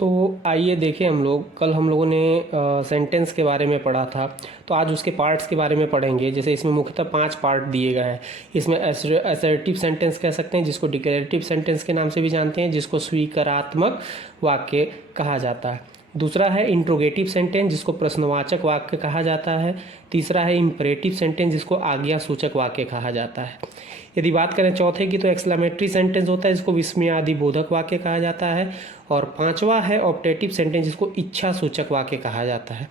तो आइए देखें, कल हम लोगों ने सेंटेंस के बारे में पढ़ा था। तो आज उसके पार्ट्स के बारे में पढ़ेंगे। जैसे इसमें मुख्यतः 5 पार्ट दिए गए हैं। इसमें असर्टिव सेंटेंस कह सकते हैं, जिसको डिक्लेरेटिव सेंटेंस के नाम से भी जानते हैं, जिसको स्वीकारात्मक वाक्य कहा जाता है। दूसरा है इंट्रोगेटिव सेंटेंस, जिसको प्रश्नवाचक वाक्य कहा जाता है। तीसरा है इम्परेटिव सेंटेंस, जिसको आज्ञासूचक वाक्य कहा जाता है। यदि बात करें चौथे की, तो एक्सक्लेमेटरी सेंटेंस होता है, जिसको विस्मयादिबोधक वाक्य कहा जाता है। और पांचवा है ऑप्टेटिव सेंटेंस, जिसको इच्छा सूचक वाक्य कहा जाता है।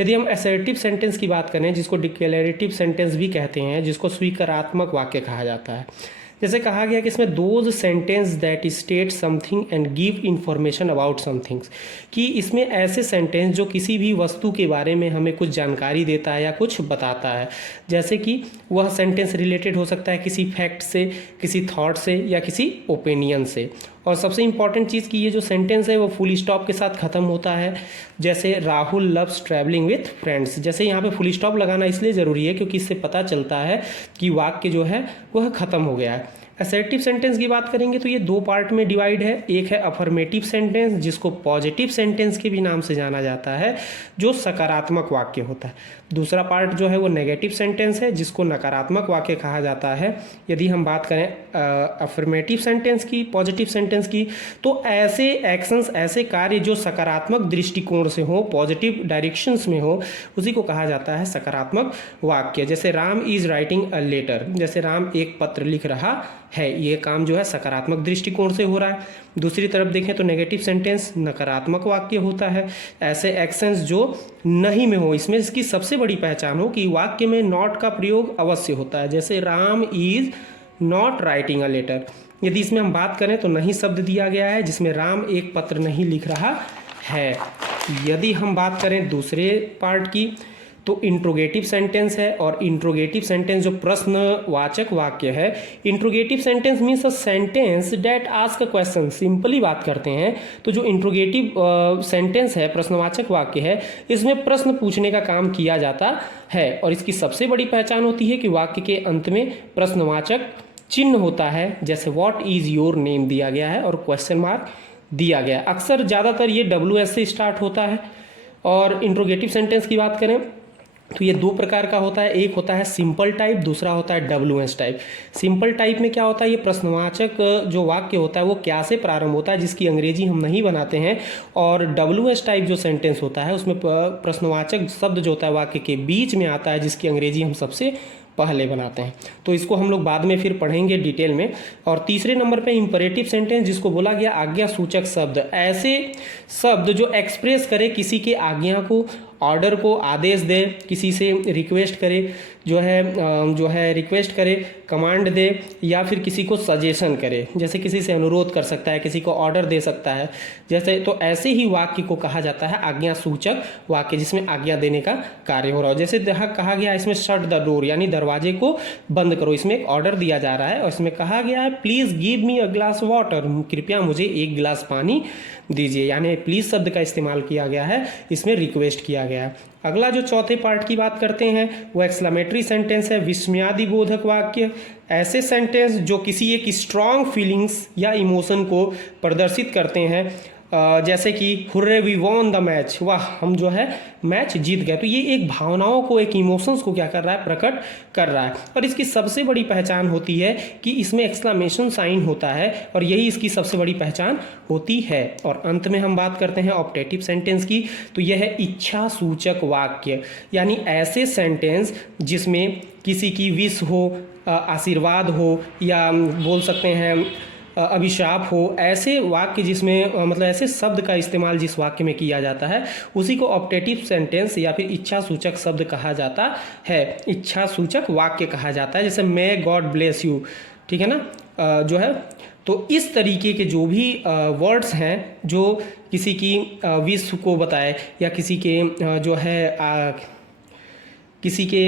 यदि हम असर्टिव सेंटेंस की बात करें, जिसको डिक्लेरेटिव सेंटेंस भी कहते हैं, जिसको स्वीकारात्मक वाक्य कहा जाता है। जैसे कहा गया कि इसमें those sentence that state something and give information about somethings, कि इसमें ऐसे सेंटेंस जो किसी भी वस्तु के बारे में हमें कुछ जानकारी देता है या कुछ बताता है। जैसे कि वह सेंटेंस रिलेटेड हो सकता है किसी फैक्ट से, किसी थॉट से या किसी ओपिनियन से। और सबसे इंपॉर्टेंट चीज़ कि ये जो सेंटेंस है वो फुल स्टॉप के साथ ख़त्म होता है। जैसे Rahul loves travelling with friends, जैसे यहाँ पे फुल स्टॉप लगाना इसलिए ज़रूरी है क्योंकि इससे पता चलता है कि वाक्य जो है वह ख़त्म हो गया है। असर्टिव सेंटेंस की बात करेंगे तो ये 2 पार्ट में डिवाइड है। एक है अफर्मेटिव सेंटेंस, जिसको पॉजिटिव सेंटेंस के भी नाम से जाना जाता है, जो सकारात्मक वाक्य होता है। दूसरा पार्ट जो है वो नेगेटिव सेंटेंस है, जिसको नकारात्मक वाक्य कहा जाता है। यदि हम बात करें अफर्मेटिव सेंटेंस की, पॉजिटिव सेंटेंस की, तो ऐसे एक्शंस, ऐसे कार्य जो सकारात्मक दृष्टिकोण से हो, पॉजिटिव डायरेक्शंस में हो, उसी को कहा जाता है सकारात्मक वाक्य। जैसे Ram is writing a letter, जैसे राम एक पत्र लिख रहा है, ये काम जो है सकारात्मक दृष्टिकोण से हो रहा है। दूसरी तरफ देखें तो नेगेटिव सेंटेंस नकारात्मक वाक्य होता है। ऐसे एक्शंस जो नहीं में हो, इसमें इसकी सबसे बड़ी पहचान हो कि वाक्य में नॉट का प्रयोग अवश्य होता है। जैसे Ram is not writing a letter, यदि इसमें हम बात करें तो नहीं शब्द दिया गया है, जिसमें राम एक पत्र नहीं लिख रहा है। यदि हम बात करें दूसरे पार्ट की, तो इंट्रोगेटिव सेंटेंस है। और इंट्रोगेटिव सेंटेंस जो प्रश्नवाचक वाक्य है, interrogative sentence means a sentence that ask a question. Simply बात करते हैं तो जो इंट्रोगेटिव सेंटेंस है, प्रश्नवाचक वाक्य है, इसमें प्रश्न पूछने का काम किया जाता है। और इसकी सबसे बड़ी पहचान होती है कि वाक्य के अंत में प्रश्नवाचक चिन्ह होता है। जैसे व्हाट इज योर नेम दिया गया है और क्वेश्चन मार्क दिया गया। अक्सर ज़्यादातर ये WS से स्टार्ट होता है। और इंट्रोगेटिव सेंटेंस की बात करें तो ये 2 प्रकार का होता है। एक होता है सिंपल टाइप, दूसरा होता है WS टाइप। सिंपल टाइप में क्या होता है, ये प्रश्नवाचक जो वाक्य होता है वो क्या से प्रारंभ होता है, जिसकी अंग्रेजी हम नहीं बनाते हैं। और WS टाइप जो सेंटेंस होता है उसमें प्रश्नवाचक शब्द जो होता है वाक्य के बीच में आता है, जिसकी अंग्रेजी हम सबसे पहले बनाते हैं। तो इसको हम लोग बाद में फिर पढ़ेंगे डिटेल में। और तीसरे नंबर पे इंपरेटिव सेंटेंस, जिसको बोला गया आज्ञा सूचक शब्द। ऐसे शब्द जो एक्सप्रेस करे किसी के आज्ञा को, ऑर्डर को, आदेश दे, किसी से रिक्वेस्ट करे, जो है रिक्वेस्ट करे, कमांड दे, या फिर किसी को सजेशन करे। जैसे किसी से अनुरोध कर सकता है, किसी को ऑर्डर दे सकता है। जैसे तो ऐसे ही वाक्य को कहा जाता है आज्ञा सूचक वाक्य, जिसमें आज्ञा देने का कार्य हो रहा हो। जैसे कहा गया इसमें शट द डोर, यानी दरवाजे को बंद करो। इसमें एक ऑर्डर दिया जा रहा है और इसमें कहा गया है please give me a glass water, कृपया मुझे एक गिलास पानी दीजिए, यानी प्लीज शब्द का इस्तेमाल किया गया है, इसमें रिक्वेस्ट किया गया है। अगला जो चौथे पार्ट की बात करते हैं वो एक्सक्लेमेटरी सेंटेंस है, विस्मयादिबोधक वाक्य। ऐसे सेंटेंस जो किसी एक स्ट्रॉन्ग फीलिंग्स या इमोशन को प्रदर्शित करते हैं। जैसे कि hurray we won the match, वाह हम जो है मैच जीत गए। तो ये एक भावनाओं को, एक इमोशंस को क्या कर रहा है, प्रकट कर रहा है। और इसकी सबसे बड़ी पहचान होती है कि इसमें एक्सक्लेमेशन साइन होता है, और यही इसकी सबसे बड़ी पहचान होती है। और अंत में हम बात करते हैं ऑप्टेटिव सेंटेंस की, तो यह है इच्छा सूचक वाक्य, यानी ऐसे सेंटेंस जिसमें किसी की विश हो, आशीर्वाद हो, या बोल सकते हैं अभिशाप हो। ऐसे वाक्य जिसमें मतलब ऐसे शब्द का इस्तेमाल जिस वाक्य में किया जाता है, उसी को ऑप्टेटिव सेंटेंस या फिर इच्छा सूचक शब्द कहा जाता है, इच्छा सूचक वाक्य कहा जाता है। जैसे मे गॉड ब्लेस यू, ठीक है ना, जो है। तो इस तरीके के जो भी वर्ड्स हैं जो किसी की विश को बताए, या किसी के जो है किसी के